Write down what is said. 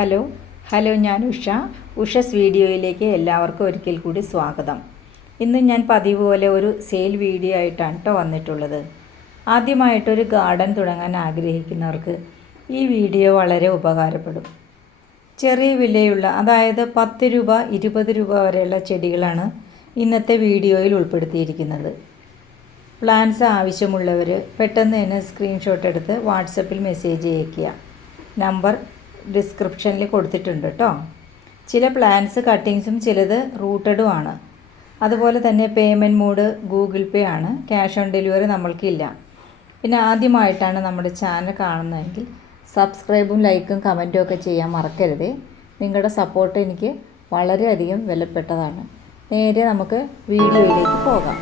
Hello ഞാൻ ഉഷസ് വീഡിയോയിലേക്ക് എല്ലാവർക്കും ഒരിക്കൽ കൂടി സ്വാഗതം. ഇന്ന് ഞാൻ പതിവ് പോലെ ഒരു സെയിൽ വീഡിയോ ആയിട്ടാണ് വന്നിട്ടുള്ളത്. ആദ്യമായിട്ടൊരു ഗാർഡൻ തുടങ്ങാൻ ആഗ്രഹിക്കുന്നവർക്ക് ഈ വീഡിയോ വളരെ ഉപകാരപ്പെടും. ചെറിയ വിലയുള്ള, അതായത് 10 രൂപ 20 രൂപ വരെയുള്ള ചെടികളാണ് ഇന്നത്തെ വീഡിയോയിൽ ഉൾപ്പെടുത്തിയിരിക്കുന്നത്. പ്ലാന്റ്സ് ആവശ്യമുള്ളവർ പെട്ടെന്ന് തന്നെ സ്ക്രീൻഷോട്ട് എടുത്ത് വാട്സപ്പിൽ മെസ്സേജ് അയയ്ക്കുക. നമ്പർ ഡിസ്ക്രിപ്ഷനിൽ കൊടുത്തിട്ടുണ്ട് കേട്ടോ. ചില പ്ലാന്റ്സ് കട്ടിങ്സും ചിലത് റൂട്ടഡും ആണ്. അതുപോലെ തന്നെ പേയ്മെൻറ്റ് മോഡ് ഗൂഗിൾ പേ ആണ്. ക്യാഷ് ഓൺ ഡെലിവറി നമ്മൾക്കില്ല. പിന്നെ ആദ്യമായിട്ടാണ് നമ്മുടെ ചാനൽ കാണുന്നതെങ്കിൽ സബ്സ്ക്രൈബും ലൈക്കും കമൻറ്റും ഒക്കെ ചെയ്യാൻ മറക്കരുത്. നിങ്ങളുടെ സപ്പോർട്ട് എനിക്ക് വളരെയധികം വിലപ്പെട്ടതാണ്. നേരെ നമുക്ക് വീഡിയോയിലേക്ക് പോകാം.